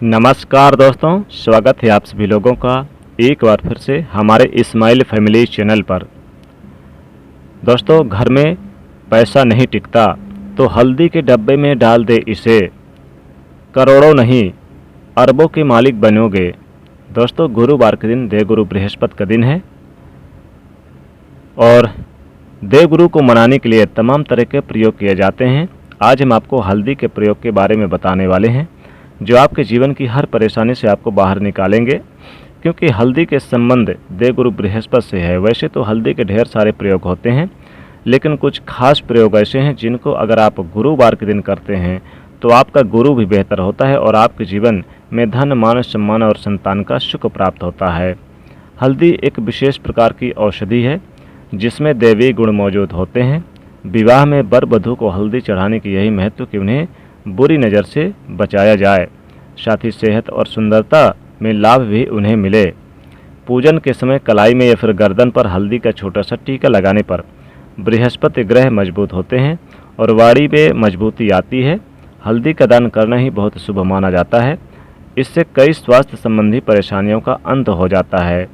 नमस्कार दोस्तों, स्वागत है आप सभी लोगों का एक बार फिर से हमारे इस्माइल फैमिली चैनल पर। दोस्तों, घर में पैसा नहीं टिकता तो हल्दी के डब्बे में डाल दे इसे, करोड़ों नहीं अरबों के मालिक बनोगे। दोस्तों, गुरुवार के दिन देवगुरु बृहस्पति का दिन है और देवगुरु को मनाने के लिए तमाम तरह के प्रयोग किए जाते हैं। आज हम आपको हल्दी के प्रयोग के बारे में बताने वाले हैं जो आपके जीवन की हर परेशानी से आपको बाहर निकालेंगे, क्योंकि हल्दी के संबंध देवगुरु बृहस्पति से है। वैसे तो हल्दी के ढेर सारे प्रयोग होते हैं, लेकिन कुछ खास प्रयोग ऐसे हैं जिनको अगर आप गुरुवार के दिन करते हैं तो आपका गुरु भी बेहतर होता है और आपके जीवन में धन, मान, सम्मान और संतान का सुख प्राप्त होता है। हल्दी एक विशेष प्रकार की औषधि है जिसमें दैवीय गुण मौजूद होते हैं। विवाह में वर वधू को हल्दी चढ़ाने की यही महत्व कि उन्हें बुरी नज़र से बचाया जाए, साथ ही सेहत और सुंदरता में लाभ भी उन्हें मिले। पूजन के समय कलाई में या फिर गर्दन पर हल्दी का छोटा सा टीका लगाने पर बृहस्पति ग्रह मजबूत होते हैं और वाणी में मजबूती आती है। हल्दी का दान करना ही बहुत शुभ माना जाता है। इससे कई स्वास्थ्य संबंधी परेशानियों का अंत हो जाता है।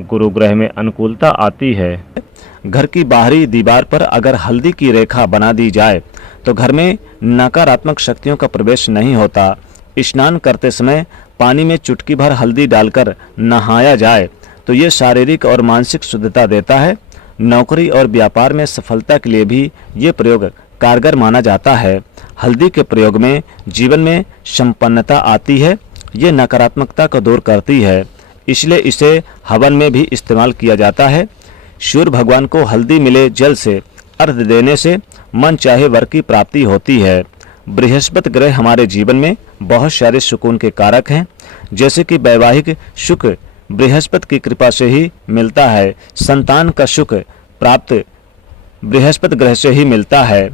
गुरु ग्रह में अनुकूलता आती है। घर की बाहरी दीवार पर अगर हल्दी की रेखा बना दी जाए तो घर में नकारात्मक शक्तियों का प्रवेश नहीं होता। स्नान करते समय पानी में चुटकी भर हल्दी डालकर नहाया जाए तो ये शारीरिक और मानसिक शुद्धता देता है। नौकरी और व्यापार में सफलता के लिए भी ये प्रयोग कारगर माना जाता है। हल्दी के प्रयोग में जीवन में संपन्नता आती है। ये नकारात्मकता को दूर करती है, इसलिए इसे हवन में भी इस्तेमाल किया जाता है। सूर्य भगवान को हल्दी मिले जल से अर्घ्य देने से मन चाहे वर की प्राप्ति होती है। बृहस्पति ग्रह हमारे जीवन में बहुत सारे सुकून के कारक हैं, जैसे कि वैवाहिक सुख बृहस्पति की कृपा से ही मिलता है। संतान का सुख प्राप्त बृहस्पति ग्रह से ही मिलता है।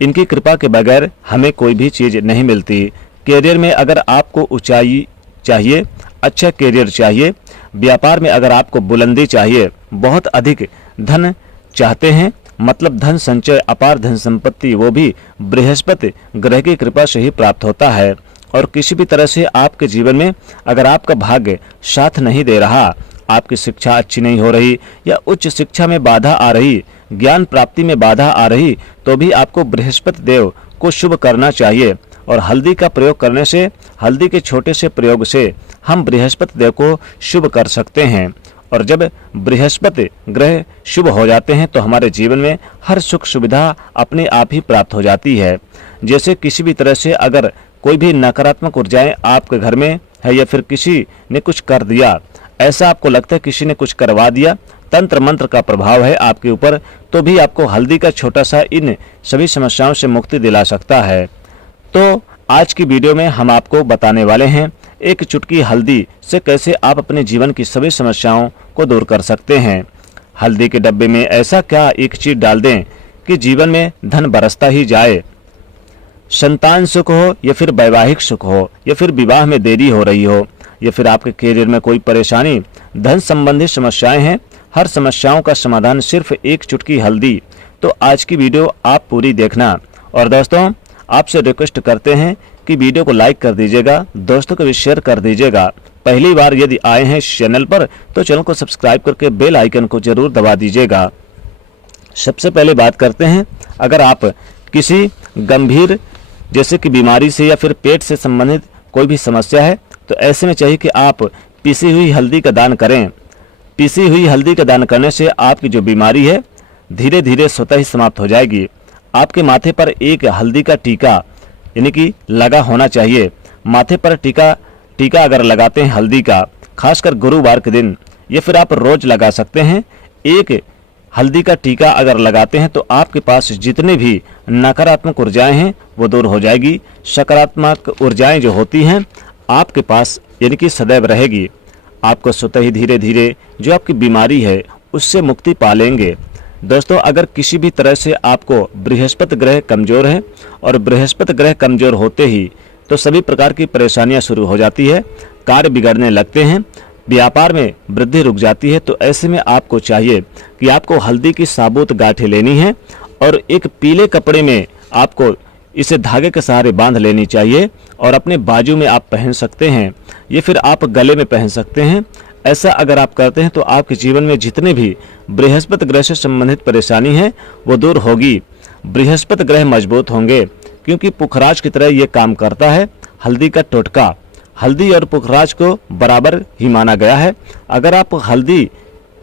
इनकी कृपा के बगैर हमें कोई भी चीज़ नहीं मिलती। कैरियर में अगर आपको ऊंचाई चाहिए, अच्छा कैरियर चाहिए, व्यापार में अगर आपको बुलंदी चाहिए, बहुत अधिक धन चाहते हैं, मतलब धन संचय, अपार धन संपत्ति, वो भी बृहस्पति ग्रह की कृपा से ही प्राप्त होता है। और किसी भी तरह से आपके जीवन में अगर आपका भाग्य साथ नहीं दे रहा, आपकी शिक्षा अच्छी नहीं हो रही या उच्च शिक्षा में बाधा आ रही, ज्ञान प्राप्ति में बाधा आ रही, तो भी आपको बृहस्पति देव को शुभ करना चाहिए। और हल्दी का प्रयोग करने से, हल्दी के छोटे से प्रयोग से हम बृहस्पति देव को शुभ कर सकते हैं। और जब बृहस्पति ग्रह शुभ हो जाते हैं तो हमारे जीवन में हर सुख सुविधा अपने आप ही प्राप्त हो जाती है। जैसे किसी भी तरह से अगर कोई भी नकारात्मक ऊर्जाएं आपके घर में है या फिर किसी ने कुछ कर दिया, ऐसा आपको लगता है किसी ने कुछ करवा दिया, तंत्र मंत्र का प्रभाव है आपके ऊपर, तो भी आपको हल्दी का छोटा सा इन सभी समस्याओं से मुक्ति दिला सकता है। तो आज की वीडियो में हम आपको बताने वाले हैं एक चुटकी हल्दी से कैसे आप अपने जीवन की सभी समस्याओं को दूर कर सकते हैं। हल्दी के डब्बे में ऐसा क्या एक चीज डाल दें कि जीवन में धन बरसता ही जाए। संतान सुख हो या फिर वैवाहिक सुख हो या फिर विवाह में देरी हो रही हो या फिर आपके कैरियर में कोई परेशानी, धन संबंधी समस्याएं हैं, हर समस्याओं का समाधान सिर्फ एक चुटकी हल्दी। तो आज की वीडियो आप पूरी देखना। और दोस्तों, आपसे रिक्वेस्ट करते हैं कि वीडियो को लाइक कर दीजिएगा, दोस्तों को भी शेयर कर दीजिएगा। पहली बार यदि आए हैं इस चैनल पर तो चैनल को सब्सक्राइब करके बेल आइकन को जरूर दबा दीजिएगा। सबसे पहले बात करते हैं, अगर आप किसी गंभीर जैसे कि बीमारी से या फिर पेट से संबंधित कोई भी समस्या है तो ऐसे में चाहिए कि आप पिसी हुई हल्दी का दान करें। पिसी हुई हल्दी का दान करने से आपकी जो बीमारी है धीरे धीरे स्वतः ही समाप्त हो जाएगी। आपके माथे पर एक हल्दी का टीका यानी कि लगा होना चाहिए। माथे पर टीका अगर लगाते हैं हल्दी का, खासकर गुरुवार के दिन, या फिर आप रोज लगा सकते हैं, एक हल्दी का टीका अगर लगाते हैं तो आपके पास जितने भी नकारात्मक ऊर्जाएं हैं वो दूर हो जाएगी। सकारात्मक ऊर्जाएं जो होती हैं आपके पास यानी कि सदैव रहेगी। आपको स्वतः ही धीरे धीरे जो आपकी बीमारी है उससे मुक्ति पा लेंगे। दोस्तों, अगर किसी भी तरह से आपको बृहस्पति ग्रह कमजोर है और बृहस्पति ग्रह कमजोर होते ही तो सभी प्रकार की परेशानियां शुरू हो जाती है, कार्य बिगड़ने लगते हैं, व्यापार में वृद्धि रुक जाती है। तो ऐसे में आपको चाहिए कि आपको हल्दी की साबुत गांठें लेनी है और एक पीले कपड़े में आपको इसे धागे के सहारे बांध लेनी चाहिए और अपने बाजू में आप पहन सकते हैं, ये फिर आप गले में पहन सकते हैं। ऐसा अगर आप करते हैं तो आपके जीवन में जितने भी बृहस्पति ग्रह से संबंधित परेशानी है वो दूर होगी। बृहस्पति ग्रह मजबूत होंगे क्योंकि पुखराज की तरह ये काम करता है। हल्दी का टोटका, हल्दी और पुखराज को बराबर ही माना गया है। अगर आप हल्दी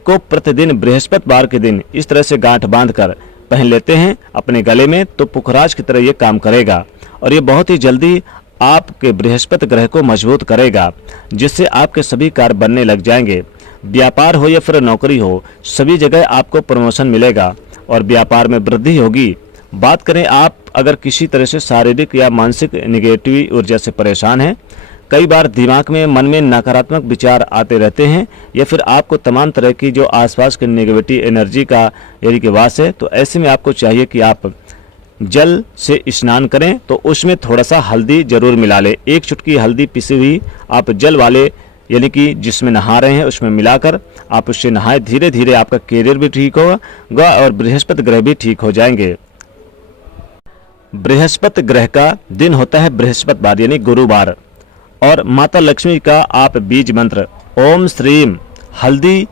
को प्रतिदिन बृहस्पतिवार के दिन इस तरह से गांठ बांधकर पहन लेते हैं अपने गले में, तो पुखराज की तरह ये काम करेगा और ये बहुत ही जल्दी आपके बृहस्पति ग्रह को मजबूत करेगा, जिससे आपके सभी कार्य बनने लग जाएंगे। व्यापार हो या फिर नौकरी हो, सभी जगह आपको प्रमोशन मिलेगा और व्यापार में वृद्धि होगी। बात करें आप अगर किसी तरह से शारीरिक या मानसिक निगेटिव ऊर्जा से परेशान हैं, कई बार दिमाग में मन में नकारात्मक विचार आते रहते हैं या फिर आपको तमाम तरह की जो आसपास की नेगेटिव एनर्जी का यानी कि वास है, तो ऐसे में आपको चाहिए कि आप जल से स्नान करें तो उसमें थोड़ा सा हल्दी जरूर मिला लें। एक चुटकी हल्दी पिसी हुई आप जल वाले यानी कि जिसमें नहा रहे हैं उसमें मिलाकर आप उससे नहाएं। धीरे धीरे आपका कैरियर भी ठीक होगा और बृहस्पति ग्रह भी ठीक हो जाएंगे। बृहस्पति ग्रह का दिन होता है बृहस्पतिवार यानी गुरुवार, और माता लक्ष्मी का आप बीज मंत्र ओम श्रीम हल्दी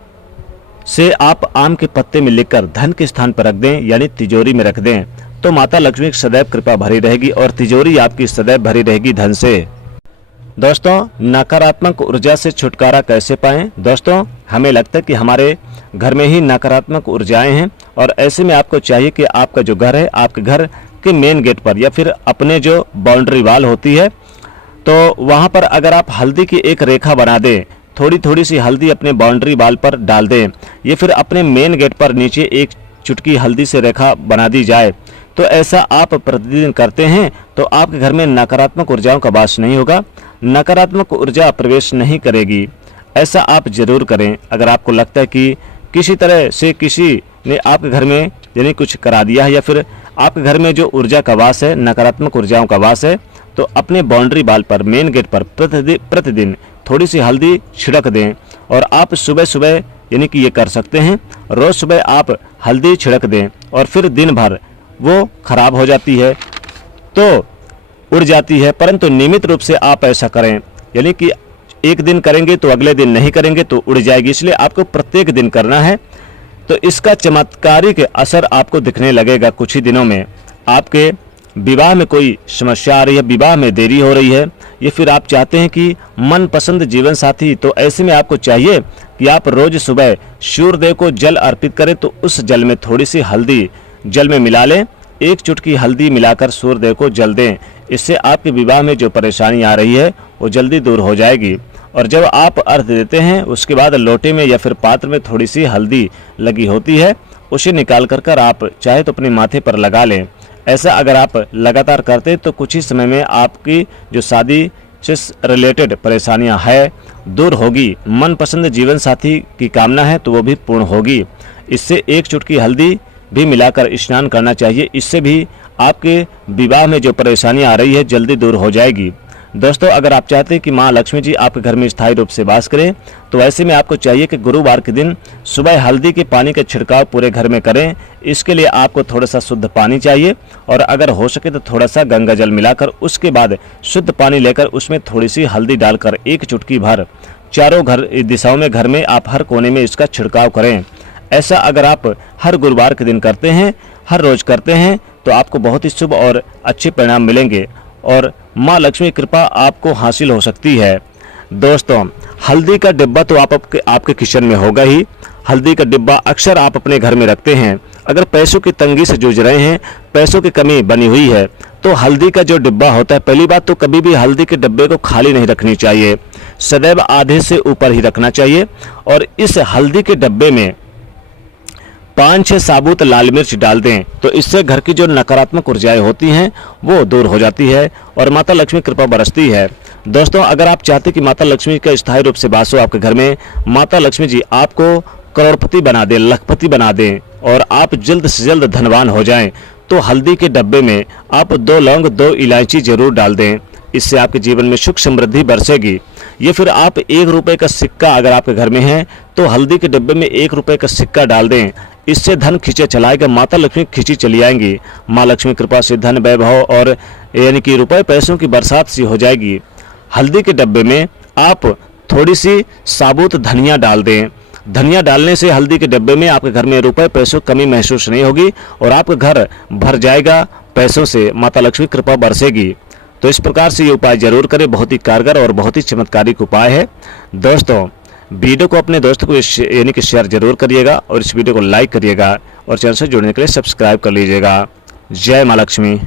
से आप आम के पत्ते में लिखकर धन के स्थान पर रख दें यानी तिजोरी में रख दें, तो माता लक्ष्मी की सदैव कृपा भरी रहेगी और तिजोरी आपकी सदैव भरी रहेगी धन से। दोस्तों, नकारात्मक ऊर्जा से छुटकारा कैसे पाएं? दोस्तों, हमें लगता है कि हमारे घर में ही नकारात्मक ऊर्जाएं हैं और ऐसे में आपको चाहिए कि आपका जो घर है, आपके घर के मेन गेट पर या फिर अपने जो बाउंड्री वाल होती है, तो वहां पर अगर आप हल्दी की एक रेखा बना दें, थोड़ी थोड़ी सी हल्दी अपने बाउंड्री वाल पर डाल दें, ये फिर अपने मेन गेट पर नीचे एक चुटकी हल्दी से रेखा बना दी जाए, तो ऐसा आप प्रतिदिन करते हैं तो आपके घर में नकारात्मक ऊर्जाओं का वास नहीं होगा, नकारात्मक ऊर्जा प्रवेश नहीं करेगी। ऐसा आप जरूर करें। अगर आपको लगता है कि किसी तरह से किसी ने आपके घर में यानी कुछ करा दिया है या फिर आपके घर में जो ऊर्जा का वास है, नकारात्मक ऊर्जाओं का वास है, तो अपने बाउंड्री वाल पर मेन गेट पर प्रतिदिन थोड़ी सी हल्दी छिड़क दें और आप सुबह सुबह यानी कि ये कर सकते हैं, रोज सुबह आप हल्दी छिड़क दें और फिर दिन भर वो खराब हो जाती है तो उड़ जाती है, परंतु नियमित रूप से आप ऐसा करें, यानी कि एक दिन करेंगे तो अगले दिन नहीं करेंगे तो उड़ जाएगी, इसलिए आपको प्रत्येक दिन करना है। तो इसका चमत्कारिक असर आपको दिखने लगेगा कुछ ही दिनों में। आपके विवाह में कोई समस्या आ रही है, विवाह में देरी हो रही है, ये फिर आप चाहते हैं कि मनपसंद जीवन साथी, तो ऐसे में आपको चाहिए कि आप रोज सुबह सूर्यदेव को जल अर्पित करें, तो उस जल में थोड़ी सी हल्दी जल में मिला लें, एक चुटकी हल्दी मिलाकर सूर्यदेव को जल दें। इससे आपके विवाह में जो परेशानी आ रही है वो जल्दी दूर हो जाएगी। और जब आप अर्घ देते हैं उसके बाद लोटे में या फिर पात्र में थोड़ी सी हल्दी लगी होती है, उसे निकाल कर आप चाहे तो अपने माथे पर लगा लें। ऐसा अगर आप लगातार करते हैं तो कुछ ही समय में आपकी जो शादी से रिलेटेड परेशानियां है दूर होगी। मनपसंद जीवन साथी की कामना है तो वो भी पूर्ण होगी। इससे एक चुटकी हल्दी भी मिलाकर स्नान करना चाहिए, इससे भी आपके विवाह में जो परेशानियां आ रही है जल्दी दूर हो जाएगी। दोस्तों, अगर आप चाहते हैं कि मां लक्ष्मी जी आपके घर में स्थायी रूप से वास करें, तो ऐसे में आपको चाहिए कि गुरुवार के दिन सुबह हल्दी के पानी का छिड़काव पूरे घर में करें। इसके लिए आपको थोड़ा सा शुद्ध पानी चाहिए और अगर हो सके तो थोड़ा सा गंगा जल मिलाकर उसके बाद शुद्ध पानी लेकर उसमें थोड़ी सी हल्दी डालकर एक चुटकी भर चारों घर दिशाओं में घर में आप हर कोने में इसका छिड़काव करें। ऐसा अगर आप हर गुरुवार के दिन करते हैं, हर रोज करते हैं, तो आपको बहुत ही शुभ और अच्छे परिणाम मिलेंगे और माँ लक्ष्मी कृपा आपको हासिल हो सकती है। दोस्तों, हल्दी का डिब्बा तो आपके किचन में होगा ही। हल्दी का डिब्बा अक्सर आप अपने घर में रखते हैं। अगर पैसों की तंगी से जूझ रहे हैं, पैसों की कमी बनी हुई है, तो हल्दी का जो डिब्बा होता है, पहली बात तो कभी भी हल्दी के डिब्बे को खाली नहीं रखनी चाहिए, सदैव आधे से ऊपर ही रखना चाहिए। और इस हल्दी के डिब्बे में 5-6 साबुत लाल मिर्च डाल दें, तो इससे घर की जो नकारात्मक ऊर्जाएं होती हैं वो दूर हो जाती है और माता लक्ष्मी कृपा बरसती है। दोस्तों, अगर आप चाहते कि माता लक्ष्मी का स्थायी रूप से वास हो आपके घर में, माता लक्ष्मी जी आपको करोड़पति बना दें, लखपति बना दें और आप जल्द से जल्द धनवान हो जाएं, तो हल्दी के डब्बे में आप 2 लौंग 2 इलायची जरूर डाल दें। इससे आपके जीवन में सुख समृद्धि बरसेगी। ये फिर आप 1 रुपये का सिक्का अगर आपके घर में है तो हल्दी के डिब्बे में 1 रुपये का सिक्का डाल दें। इससे धन खींचे चलाएगा, माता लक्ष्मी खींची चली आएंगी। माँ लक्ष्मी कृपा से धन वैभव और यानी कि रुपए पैसों की बरसात सी हो जाएगी। हल्दी के डब्बे में आप थोड़ी सी साबुत धनिया डाल दें। धनिया डालने से हल्दी के डब्बे में आपके घर में रुपए पैसों की कमी महसूस नहीं होगी और आपका घर भर जाएगा पैसों से, माता लक्ष्मी कृपा बरसेगी। तो इस प्रकार से ये उपाय जरूर करें, बहुत ही कारगर और बहुत ही चमत्कारिक उपाय है। दोस्तों, वीडियो को अपने दोस्तों को यानी कि शेयर जरूर करिएगा और इस वीडियो को लाइक करिएगा और चैनल से जुड़ने के लिए सब्सक्राइब कर लीजिएगा। जय माँ लक्ष्मी।